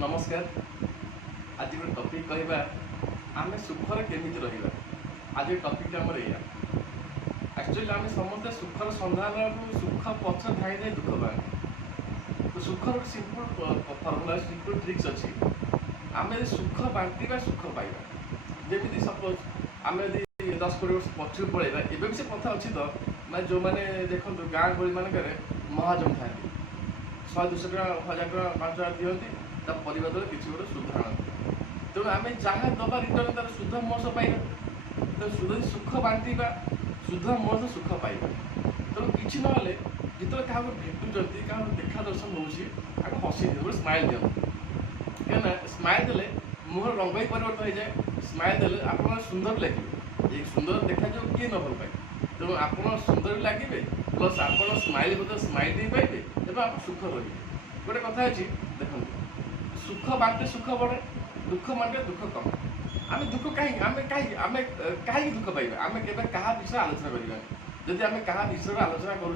नमस्कार। आज गोटे टॉपिक कहवा आम सुखर केमिति रहिबा। आज टॉपिक आमर या एक्चुअली आम समस्ते सुखर सन्धान सुख पछ धाई धाई दुख पाए। तो सुखर सिंपल फर्मुला सिंपल ट्रिक्स अच्छी। आम सुख बांटा सुख पाइबा। जमी सपोज आम 10-20 वर्ष पछू पलैबा एवं से प्रथा अच्छी तो मैं जो मैंने देखो गाँ गली मानक महाजन था 100-200 टका 1000 टका 5000 दिखती परिवार किसी गोटे सुध आनते तेणु आम जहाँ दबा रिटर्न तार सुध मोस पाइबा। तो सुध सुख बांटा सुध मोस सुख पाइबा। तेणु किसी ना जिते क्या भेटुंट क्या देखा दर्शन हो हसी गोटे स्माइल दिखते कहीं स्माइल देले मुहर रंग ही परिवर्तन हो जाए। स्माइल देले आप सुंदर लगे एक सुंदर देखा जाए किए न भल पाए। तेणु आप सुंदर भी लगे प्लस आप स्माइल स्माइल भी पाइबे एवं आप सुख रही गोटे कथा अच्छी देखो सुख बांटे सुख बढ़े दुख बांटे दुख कम। आम दुख कहीं दुख पाइबा आम के क्या विषय आलोचना करवा। जदि आम क्या विषय आलोचना कर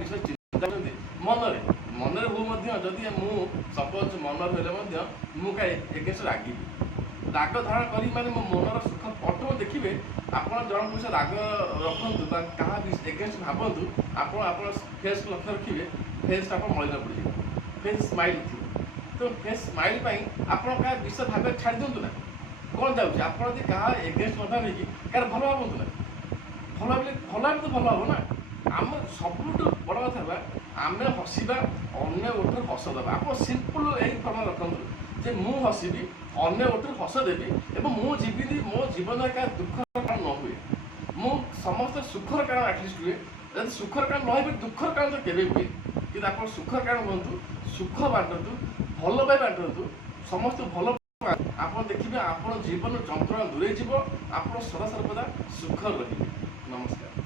विषय चिंता करते मन हो जदि मु सपोज मन रही मुझे एगेन्स्ट रागी राग धारण करी माने मो मनर सुख ऑटो देखिए आप जन से राग रखु क्या एगेन्स्ट भावतु आप फेस को लक्ष्य रखिए फेस आप मलिन पड़ फेस स्माइल थी। तो फेस स्माइल आप क्या विषय भाव छाड़ दिंतु ना कौन जाऊँगी आप क्या एगेन्स्ट न भावी क्या भल भावतु ना भल तो भल हम ना। आम सब बड़ कथा आम हसवा अन्य गोटे हस देवा। आप सिंपल यही फर्म रखु जे मु हसबी अन्य गोटे हस देवी और मुझे मो जीवन क्या दुख कारण न हुए मु समस्त सुखर कारण आटलिस्ट हुए। जब सुखर कारण न हुए दुखर कारण तो केवे हुए कि आप सुखर कारण हूँ सुख बांटतु भल पाई बांटतु समस्त भल आप देखिए आप जीवन जंत्रणा दूरे आप सदा सर्वदा सुख रही। नमस्कार।